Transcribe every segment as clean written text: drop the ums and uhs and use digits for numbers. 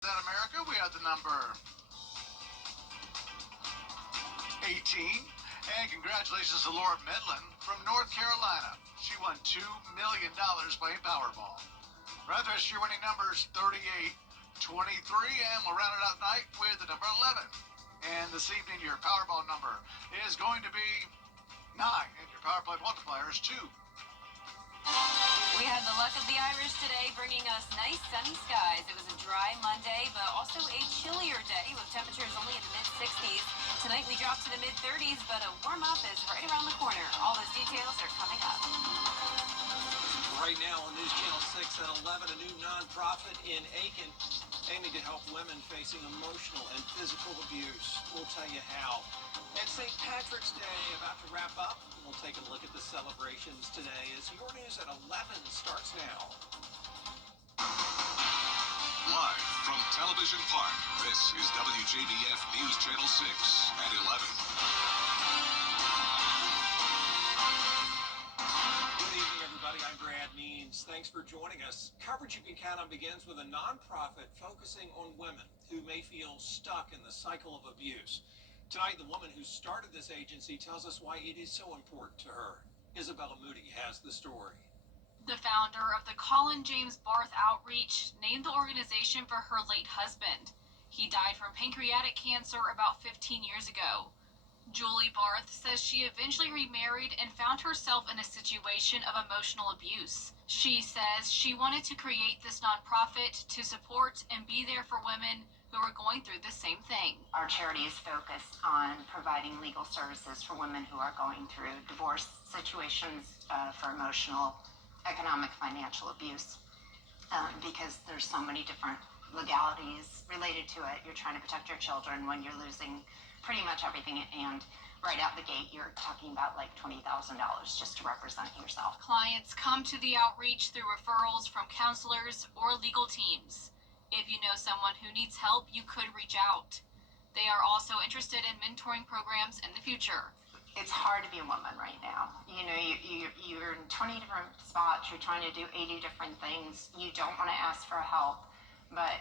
In America, we have the number 18. And congratulations to Laura Medlin from North Carolina. She won $2 million playing Powerball. Brothers, your winning numbers 38, 23, and we'll round it out tonight with the number 11. And this evening, your Powerball number is going to be 9, and your Power Play multiplier is 2. We had the luck of the Irish today, bringing us nice sunny skies. It was a dry Monday, but also a chillier day with temperatures only in the mid-60s. Tonight we drop to the mid-30s, but a warm-up is right around the corner. All those details are coming up. Right now on News Channel 6 at 11, a new nonprofit in Aiken aiming to help women facing emotional and physical abuse. We'll tell you how. And St. Patrick's Day about to wrap up. We'll take a look at the celebrations today as your news at 11 starts now. Live from Television Park, this is WJBF News Channel 6 at 11. Good evening, everybody. I'm Brad Means. Thanks for joining us. Coverage you can count on begins with a nonprofit focusing on women who may feel stuck in the cycle of abuse. Tonight, the woman who started this agency tells us why it is so important to her. Isabella Moody has the story. The founder of the Colin James Barth Outreach named the organization for her late husband. He died from pancreatic cancer about 15 years ago. Julie Barth says she eventually remarried and found herself in a situation of emotional abuse. She says she wanted to create this nonprofit to support and be there for women who are going through the same thing. Our charity is focused on providing legal services for women who are going through divorce situations, for emotional, economic, financial abuse, because there's so many different legalities related to it. You're trying to protect your children when you're losing pretty much everything, and right out the gate, you're talking about like $20,000 just to represent yourself. Clients come to the outreach through referrals from counselors or legal teams. If you know someone who needs help, you could reach out. They are also interested in mentoring programs in the future. It's hard to be a woman right now. You know, you're in 20 different spots. You're trying to do 80 different things. You don't want to ask for help. But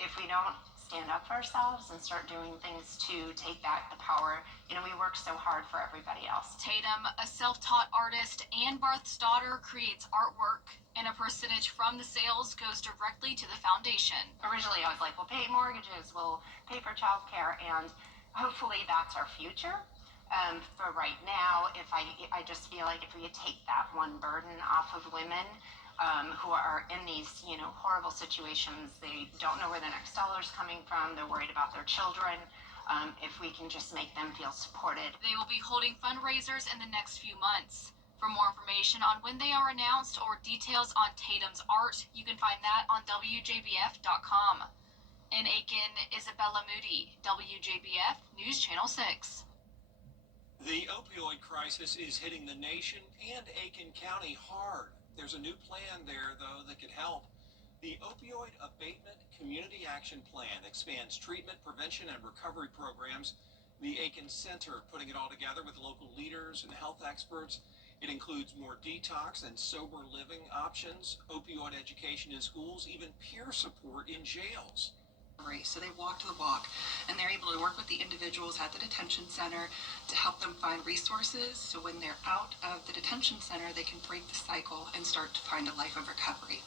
if we don't stand up for ourselves and start doing things to take back the power, you know, we work so hard for everybody else. Tatum, a self-taught artist and Barth's daughter, creates artwork, and a percentage from the sales goes directly to the foundation. Originally, I was like, we'll pay mortgages, we'll pay for childcare, and hopefully that's our future. For right now, if I just feel like if we could take that one burden off of women who are in these, you know, horrible situations, they don't know where the next dollar is coming from, they're worried about their children. If we can just make them feel supported. They will be holding fundraisers in the next few months. For more information on when they are announced or details on Tatum's art, you can find that on WJBF.com. In Aiken, Isabella Moody, WJBF News Channel 6. The opioid crisis is hitting the nation and Aiken County hard. There's a new plan there, though, that could help. The Opioid Abatement Community Action Plan expands treatment, prevention, and recovery programs. The Aiken Center putting it all together with local leaders and health experts. It includes more detox and sober living options, opioid education in schools, even peer support in jails. So they walk the walk, and they're able to work with the individuals at the detention center to help them find resources, so when they're out of the detention center, they can break the cycle and start to find a life of recovery.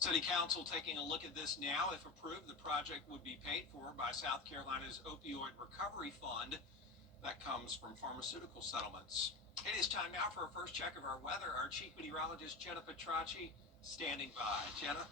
City Council taking a look at this now. If approved, the project would be paid for by South Carolina's Opioid Recovery Fund. That comes from pharmaceutical settlements. It is time now for a first check of our weather. Our chief meteorologist, Jenna Petracci, standing by. Jenna?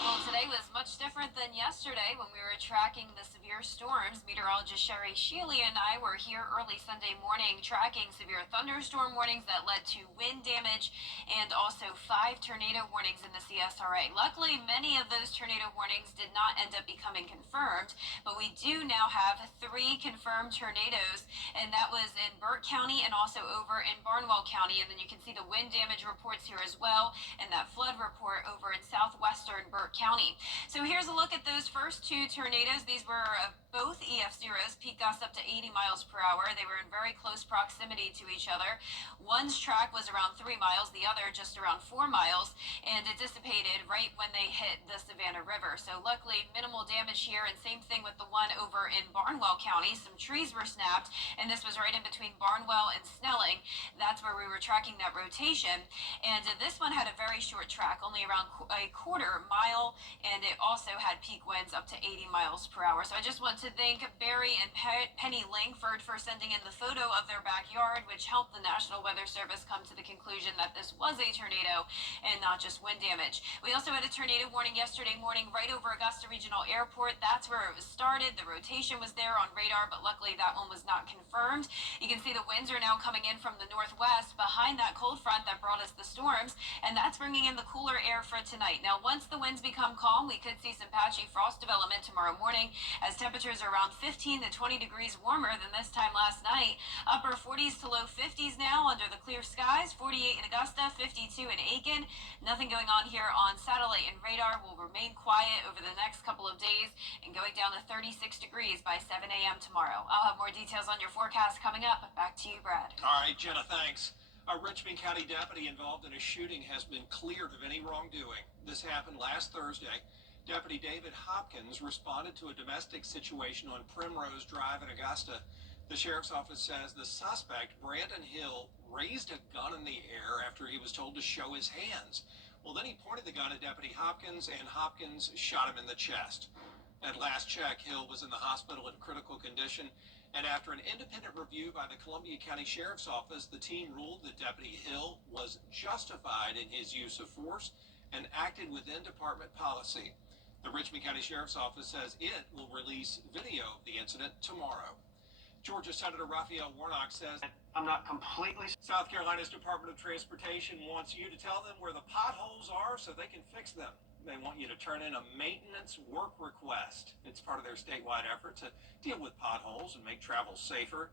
Well, today was much different than yesterday when we were tracking the severe storms. Meteorologist Sherry Shealy and I were here early Sunday morning tracking severe thunderstorm warnings that led to wind damage and also 5 tornado warnings in the CSRA. Luckily, many of those tornado warnings did not end up becoming confirmed, but we do now have 3 confirmed tornadoes, and that was in Burke County and also over in Barnwell County. And then you can see the wind damage reports here as well, and that flood report over in southwestern Burke County. So here's a look at those first two tornadoes. These were both EF0s, peak gusts up to 80 miles per hour. They were in very close proximity to each other. One's track was around 3 miles, the other just around 4 miles, and it dissipated right when they hit the Savannah River. So luckily, minimal damage here, and same thing with the one over in Barnwell County. Some trees were snapped, and this was right in between Barnwell and Snelling. That's where we were tracking that rotation. And this one had a very short track, only around a quarter mile, and it also had peak winds up to 80 miles per hour. So I just want to thank Barry and Penny Langford for sending in the photo of their backyard, which helped the National Weather Service come to the conclusion that this was a tornado and not just wind damage. We also had a tornado warning yesterday morning right over Augusta Regional Airport. That's where it was started. The rotation was there on radar, but luckily that one was not confirmed. You can see the winds are now coming in from the northwest behind that cold front that brought us the storms, and that's bringing in the cooler air for tonight. Now, once the winds become calm, we could see some patchy frost development tomorrow morning as temperatures are around 15 to 20 degrees warmer than this time last night. Upper 40s to low 50s now under the clear skies, 48 in Augusta, 52 in Aiken. Nothing going on here on satellite and radar. Will remain quiet over the next couple of days and going down to 36 degrees by 7 a.m. tomorrow. I'll have more details on your forecast coming up. Back to you, Brad. All right, Jenna, thanks. A Richmond County deputy involved in a shooting has been cleared of any wrongdoing. This happened last Thursday. Deputy David Hopkins responded to a domestic situation on Primrose Drive in Augusta. The sheriff's office says the suspect, Brandon Hill, raised a gun in the air after he was told to show his hands. Well, then he pointed the gun at Deputy Hopkins, and Hopkins shot him in the chest. At last check, Hill was in the hospital in critical condition. And after an independent review by the Columbia County Sheriff's Office, the team ruled that Deputy Hill was justified in his use of force and acted within department policy. The Richmond County Sheriff's Office says it will release video of the incident tomorrow. Georgia Senator Raphael Warnock says, I'm not completely. South Carolina's Department of Transportation wants you to tell them where the potholes are so they can fix them. They want you to turn in a maintenance work request. It's part of their statewide effort to deal with potholes and make travel safer.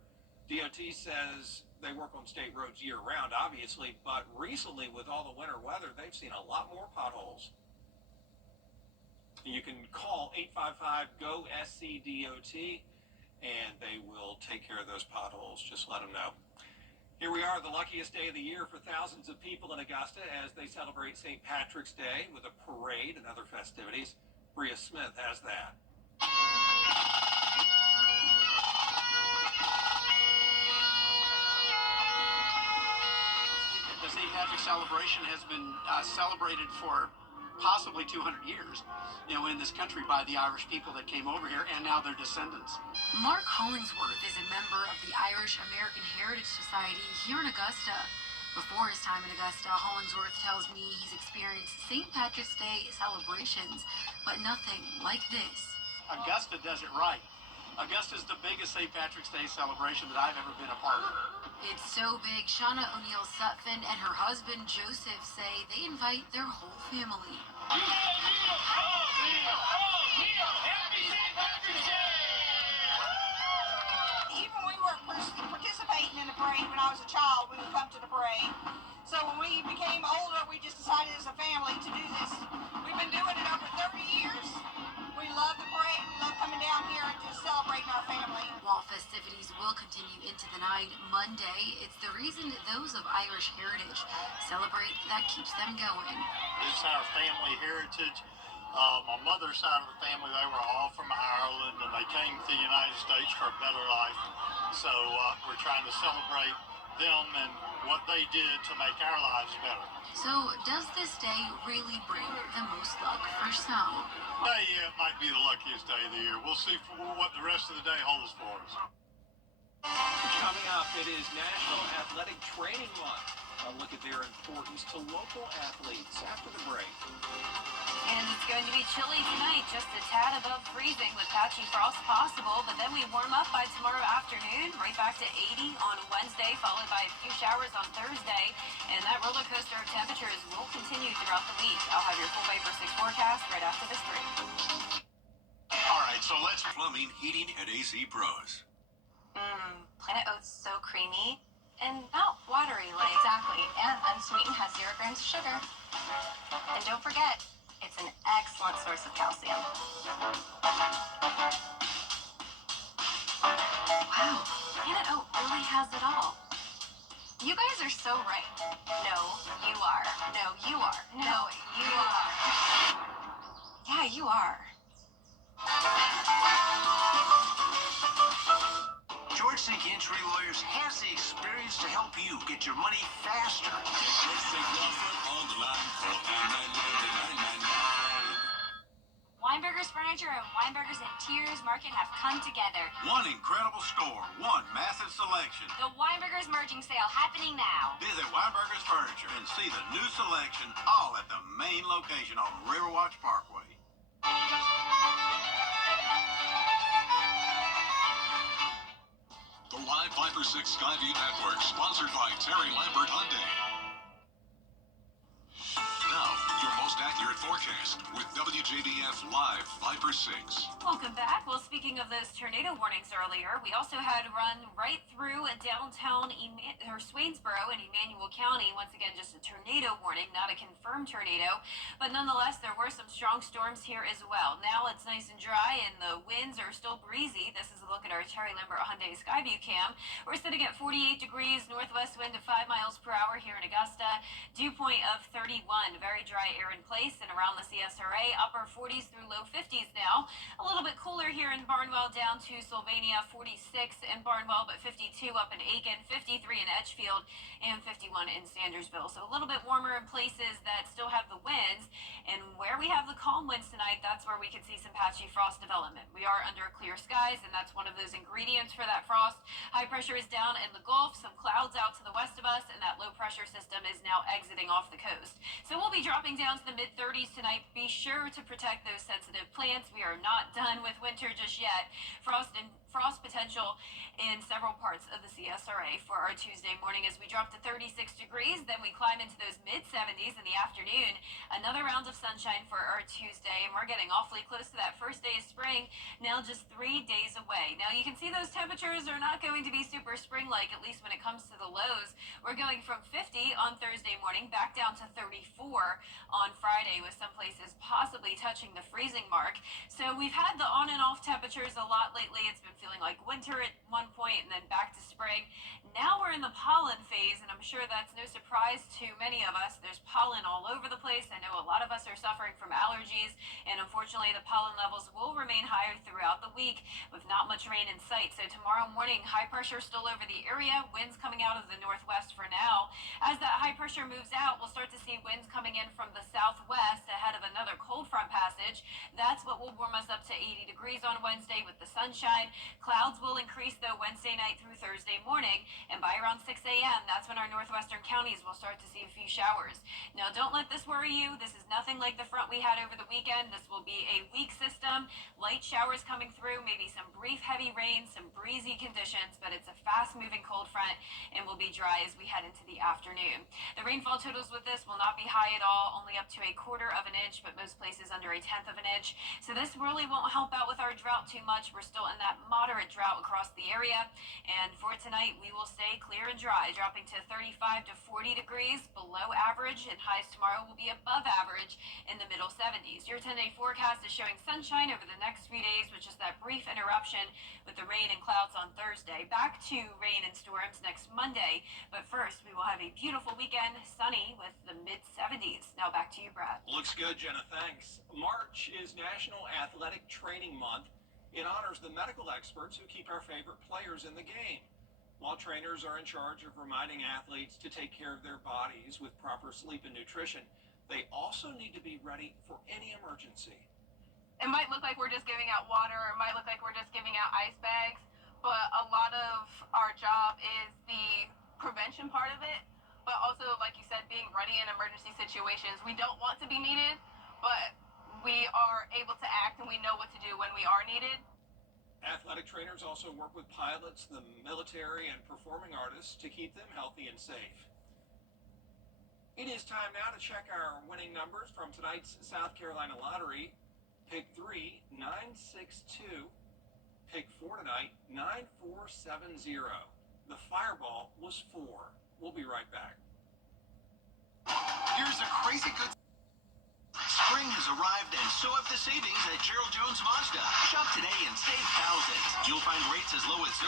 DOT says they work on state roads year-round, obviously, but recently, with all the winter weather, they've seen a lot more potholes. You can call 855-GO-SCDOT, and they will take care of those potholes. Just let them know. Here we are, the luckiest day of the year for thousands of people in Augusta as they celebrate St. Patrick's Day with a parade and other festivities. Bria Smith has that. The St. Patrick's celebration has been celebrated for possibly 200 years, in this country by the Irish people that came over here and now their descendants. Mark Hollingsworth is a member of the Irish American Heritage Society here in Augusta. Before his time in Augusta, Hollingsworth tells me he's experienced St. Patrick's Day celebrations, but nothing like this. Augusta does it right. Augusta is the biggest St. Patrick's Day celebration that I've ever been a part of. It's so big, Shauna O'Neill Sutphin and her husband Joseph say they invite their whole family. Even we weren't participating in the parade when I was a child, we would come to the parade. So when we became older, we just decided as a family to do this. We've been doing it over 30 years. We love the parade. We love coming down here and just celebrating our family. While festivities will continue into the night, Monday, it's the reason those of Irish heritage celebrate that keeps them going. It's our family heritage. My mother's side of the family, they were all from Ireland, and they came to the United States for a better life. So we're trying to celebrate them and what they did to make our lives better. So, does this day really bring the most luck for some? Yeah, it might be the luckiest day of the year. We'll see what the rest of the day holds for us. Coming up, it is National Athletic Training Month. A look at their importance to local athletes after the break. And it's going to be chilly tonight, just a tad above freezing with patchy frost possible, but then we warm up by tomorrow afternoon, right back to 80 on Wednesday, followed by a few showers on Thursday, and that roller coaster of temperatures will continue throughout the week. I'll have your full Vapor 6 forecast right after this break. All right, so let's plumbing, heating, and AC pros. Planet Oats so creamy and not watery like. Exactly, and unsweetened has 0 grams of sugar. And don't forget, It's an excellent source of calcium. Wow, Planet Oat really has it all. You guys are so right. No, you are. No, you are. No, you are. Yeah, you are. George Sink Injury Lawyers has the experience to help you get your money faster. On the line for Weinberger's Furniture and Weinberger's Interiors Market have come together. One incredible store, one massive selection. The Weinberger's Merging Sale happening now. Visit Weinberger's Furniture and see the new selection all at the main location on Riverwatch Parkway. the Live Viper 6 Skyview Network, sponsored by Terry Lambert Hyundai. Now, your most accurate forecast with WJBF Live Viper 6. Welcome back. Well, speaking of those tornado warnings earlier, we also had run right through downtown Swainsboro in Emmanuel County. Once again, just a tornado warning, not a confirmed tornado. But nonetheless, there were some strong storms here as well. Now it's nice and dry and the winds are still breezy. This is a look at our Terry Lambert Hyundai Skyview cam. We're sitting at 48 degrees, northwest wind of 5 miles per hour here in Augusta. Dew point of 31. Very dry air in place and around the CSRA, upper 40s through low 50s now. A little bit cooler here in Barnwell down to Sylvania, 46 in Barnwell, but 52 up in Aiken, 53 in Edgefield, and 51 in Sandersville. So a little bit warmer in places that still have the winds. And where we have the calm winds tonight, that's where we could see some patchy frost development. We are under clear skies, and that's one of those ingredients for that frost. High pressure is down in the Gulf, some clouds out to the west of us, and that low pressure system is now exiting off the coast. So we'll be dropping down to the mid-30s tonight. Be sure to protect those sensitive plants. We are not done with winter just yet. Frost potential in several parts of the CSRA for our Tuesday morning as we drop to 36 degrees. Then we climb into those mid-70s in the afternoon. Another round of sunshine for our Tuesday, and we're getting awfully close to that first day of spring, now just 3 days away. Now you can see those temperatures are not going to be super spring-like, at least when it comes to the lows. We're going from 50 on Thursday morning back down to 34 on Friday, with some places possibly touching the freezing mark. So we've had the on and off temperatures a lot lately. It's been feeling like winter at one point and then back to spring. Now we're in the pollen phase, and I'm sure that's no surprise to many of us. There's pollen all over the place. I know a lot of us are suffering from allergies, and unfortunately the pollen levels will remain higher throughout the week with not much rain in sight. So tomorrow morning, high pressure still over the area, winds coming out of the northwest for now. As that high pressure moves out, we'll start to see winds coming in from the southwest ahead of another cold front passage. That's what will warm us up to 80 degrees on Wednesday with the sunshine. Clouds will increase though Wednesday night through Thursday morning, and by around 6 a.m. that's when our northwestern counties will start to see a few showers. Now don't let this worry you. This is nothing like the front we had over the weekend. This will be a weak system, light showers coming through, maybe some brief heavy rain, some breezy conditions, but it's a fast moving cold front and will be dry as we head into the afternoon. The rainfall totals with this will not be high at all, only up to 1/4 of an inch, but most places under 1/10 of an inch. So this really won't help out with our drought too much. We're still in that moderate drought across the area. And for tonight, we will stay clear and dry, dropping to 35 to 40 degrees below average, and highs tomorrow will be above average in the middle 70s. Your 10-day forecast is showing sunshine over the next few days with just that brief interruption with the rain and clouds on Thursday. Back to rain and storms next Monday. But first, we will have a beautiful weekend, sunny with the mid-70s. Now back to you, Brad. Looks good, Jenna. Thanks. March is National Athletic Training Month. It honors the medical experts who keep our favorite players in the game. While trainers are in charge of reminding athletes to take care of their bodies with proper sleep and nutrition, they also need to be ready for any emergency. It might look like we're just giving out water, or it might look like we're just giving out ice bags, but a lot of our job is the prevention part of it, but also, like you said, being ready in emergency situations. We don't want to be needed, but we are able to act and we know what to do when we are needed. Athletic trainers also work with pilots, the military, and performing artists to keep them healthy and safe. It is time now to check our winning numbers from tonight's South Carolina Lottery. Pick 3, 962. Pick 4 tonight, 9470. The fireball was 4. We'll be right back. Here's a crazy good spring. Spring has arrived and so have the savings at Gerald Jones Mazda. Shop today and save thousands. You'll find rates as low as 0%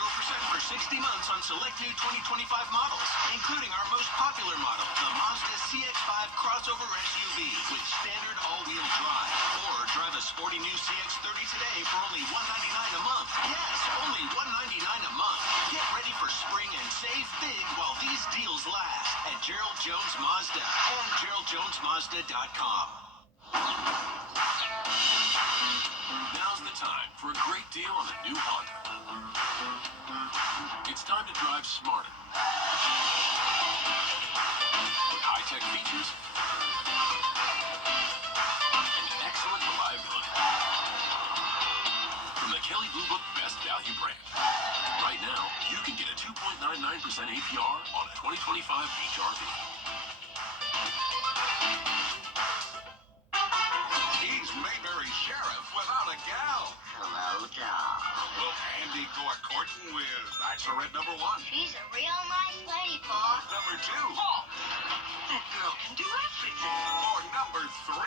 for 60 months on select new 2025 models, including our most popular model, the Mazda CX-5 crossover SUV with standard all-wheel drive. Or drive a sporty new CX-30 today for only $199 a month. Yes, only $199 a month. Get ready for spring and save big while these deals last at Gerald Jones Mazda and GeraldJonesMazda.com. Now's the time for a great deal on a new Honda. It's time to drive smarter. With high-tech features and excellent reliability. From the Kelley Blue Book Best Value brand. Right now, you can get a 2.99% APR on a 2025 HRV. He's Mayberry Sheriff without a gal. Hello, John. Will Andy go a courting with Bachelorette number 1? She's a real nice lady, Pa. Number 2? Paul, that girl can do everything. Or number 3?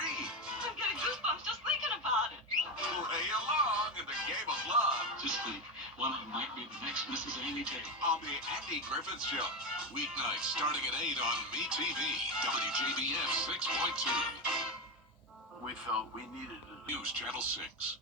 I'm getting goosebumps just thinking about it. Play along in the game of love Just think, one of them might be the next Mrs. Amy Tate. on the Andy Griffith Show. Weeknights starting at 8 on MeTV, WJBF 6.2, We felt we needed to News Channel 6.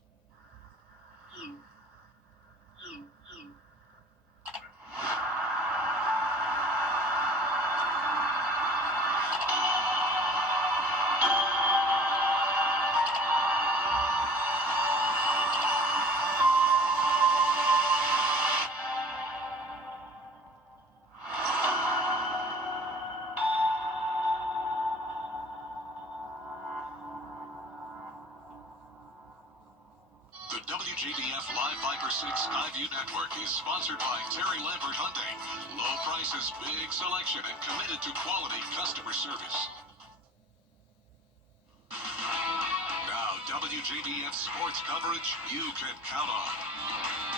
The WJBF Live Viper 6 Skyview Network is sponsored by Terry Lambert Hyundai. Low prices, big selection, and committed to quality customer service. Now, WJBF sports coverage you can count on.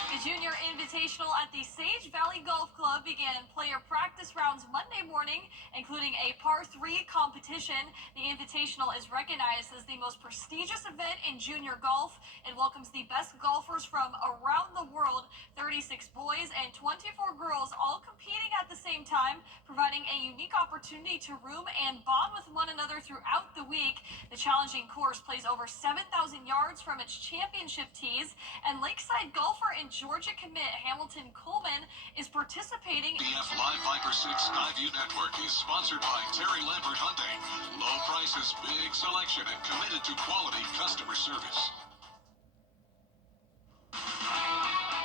The Junior Invitational at the Sage Valley Golf Club began player practice rounds Monday morning, including a par 3 competition. The Invitational is recognized as the most prestigious event in junior golf. It welcomes the best golfers from around the world, 36 boys and 24 girls, all competing at the same time, providing a unique opportunity to room and bond with one another throughout the week. The challenging course plays over 7,000 yards from its championship tees, and lakeside golfer in Georgia commit Hamilton Coleman is participating. BF Live Viper 6 Skyview Network is sponsored by Terry Lambert Hyundai. Low prices, big selection, and committed to quality customer service.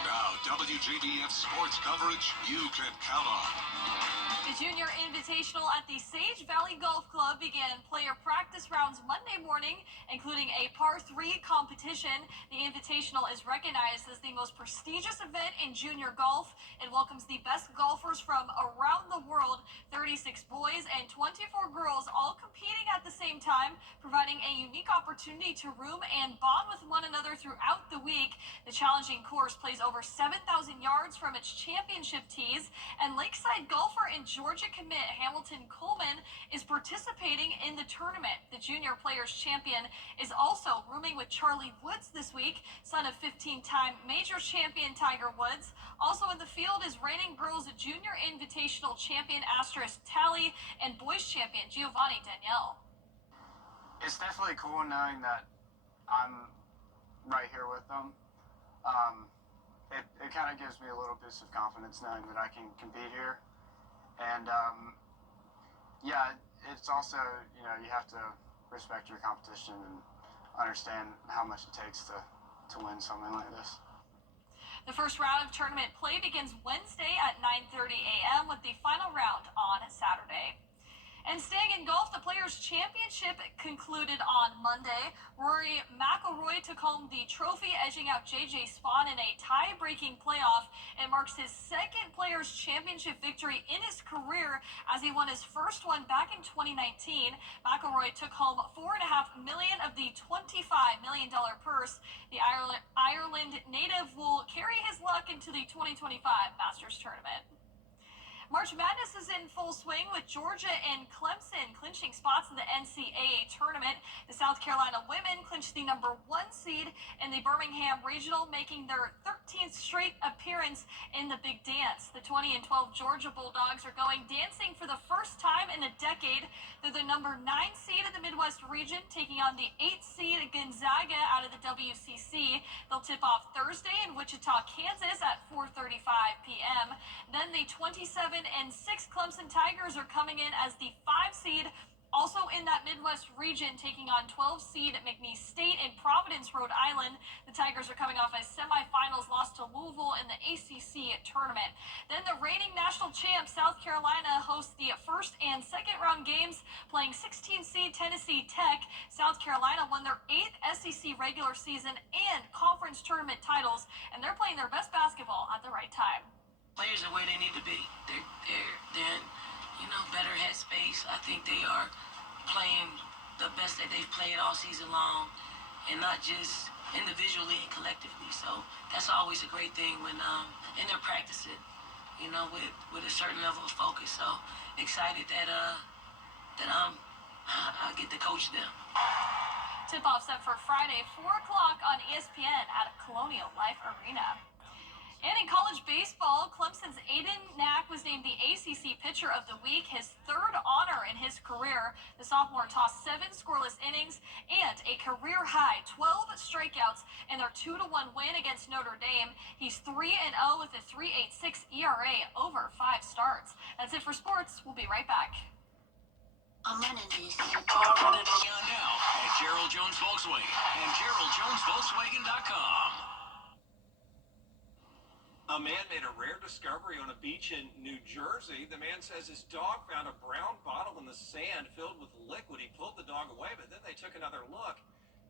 Now, WJBF sports coverage you can count on. The Junior Invitational at the Sage Valley Golf Club began player practice rounds Monday morning, including a par 3 competition. The Invitational is recognized as the most prestigious event in junior golf. It welcomes the best golfers from around the world, 36 boys and 24 girls, all competing at the same time, providing a unique opportunity to room and bond with one another throughout the week. The challenging course plays over 7,000 yards from its championship tees, and lakeside golfer in Georgia commit Hamilton Coleman is participating in the tournament. The Junior Players Champion is also rooming with Charlie Woods this week, son of 15-time major champion Tiger Woods. Also in the field is reigning girls Junior Invitational champion Astrid Talley and boys champion Giovanni Danielle. It's definitely cool knowing that I'm right here with them. It kind of gives me a little boost of confidence knowing that I can compete here. And yeah, it's also, you know, you have to respect your competition and understand how much it takes to win something like this. The first round of tournament play begins Wednesday at 9:30 a.m. with the final round on Saturday. And staying in golf, the Players' Championship concluded on Monday. Rory McIlroy took home the trophy, edging out J.J. Spaun in a tie-breaking playoff. It marks his second Players' Championship victory in his career, as he won his first one back in 2019. McIlroy took home $4.5 million of the $25 million purse. The Ireland native will carry his luck into the 2025 Masters Tournament. March Madness is in full swing with Georgia and Clemson clinching spots in the NCAA tournament. The South Carolina women clinched the #1 seed in the Birmingham Regional, making their 13th straight appearance in the Big Dance. The 20-12 Georgia Bulldogs are going dancing for the first time in a decade. They're the #9 seed in the Midwest region, taking on the 8th seed Gonzaga out of the WCC. They'll tip off Thursday in Wichita, Kansas at 4:35 p.m. Then the 27-6 Clemson Tigers are coming in as the 5 seed. Also in that Midwest region, taking on 12 seed McNeese State in Providence, Rhode Island. The Tigers are coming off a semifinals loss to Louisville in the ACC tournament. Then the reigning national champ South Carolina hosts the first and second round games, playing 16 seed Tennessee Tech. South Carolina won their 8th SEC regular season and conference tournament titles, and they're playing their best basketball at the right time. Players are where they need to be. They're in, better headspace. I think they are playing the best that they've played all season long, and not just individually and collectively. So that's always a great thing when and they're practicing, with a certain level of focus. So excited that I get to coach them. Tip-off set for Friday, 4 o'clock on ESPN at Colonial Life Arena. And in college baseball, Clemson's Aiden Knack was named the ACC Pitcher of the Week, his 3rd honor in his career. The sophomore tossed 7 scoreless innings and a career-high 12 strikeouts in their 2-1 win against Notre Dame. He's 3-0 with a 3.86 ERA over 5 starts. That's it for sports. We'll be right back. I'm running this. Running now at Gerald Jones Volkswagen and GeraldJonesVolkswagen.com. A man made a rare discovery on a beach in New Jersey. The man says his dog found a brown bottle in the sand filled with liquid. He pulled the dog away, but then they took another look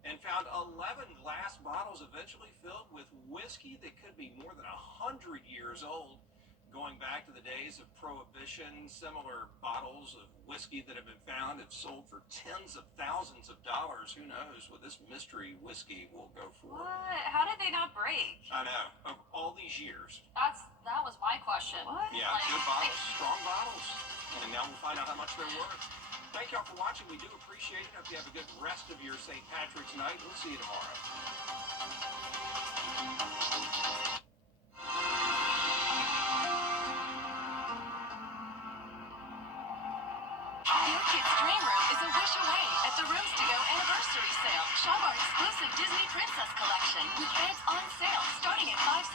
and found 11 glass bottles eventually filled with whiskey that could be more than 100 years old. Going back to the days of Prohibition, similar bottles of whiskey that have been found have sold for tens of thousands of dollars. Who knows what this mystery whiskey will go for? What? How did they not break? I know. Of all these years. That was my question. What? Yeah, good bottles, strong bottles. And now we'll find out how much they're worth. Thank y'all for watching. We do appreciate it. Hope you have a good rest of your St. Patrick's night. We'll see you tomorrow. Your kid's dream room is a wish away at the Rooms to Go anniversary sale. Shop our exclusive Disney Princess collection with beds on sale starting at $575.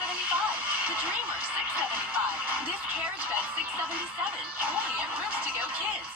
The Dreamer $675. This carriage bed $677. Only at Rooms to Go Kids.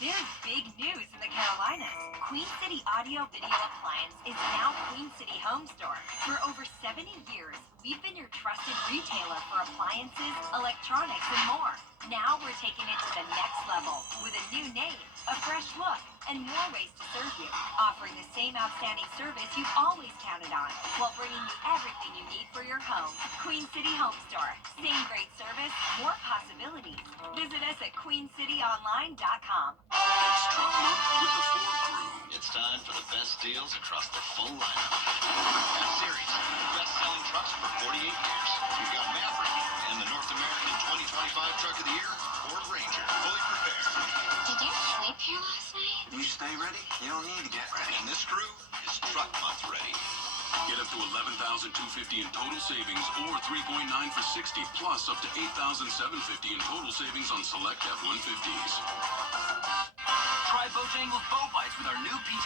There's big news in the Carolinas. Queen City Audio Video Appliance is now Queen City Home Store. For over 70 years, we've been your trusted retailer for appliances, electronics, and more. Now we're taking it to the next level with a new name, a fresh look, and more ways to serve you, offering the same outstanding service you've always counted on, while bringing you everything you need for your home. Queen City Home Store. Same great service, more possibilities. Visit us at queencityonline.com. It's Trump Month with the Ford Crew. It's time for the best deals across the full lineup. F-Series, best-selling trucks for 48 years. You've got Maverick and the North American 2025 Truck of the Year, Ford Ranger, fully prepared. Did you sleep here last night? You stay ready, you don't need to get ready. And this crew is Truck Month ready. Get up to $11,250 in total savings or 3.9 for 60, plus up to $8,750 in total savings on select F-150s. Try Bojangles Bow Bites with our new peach honey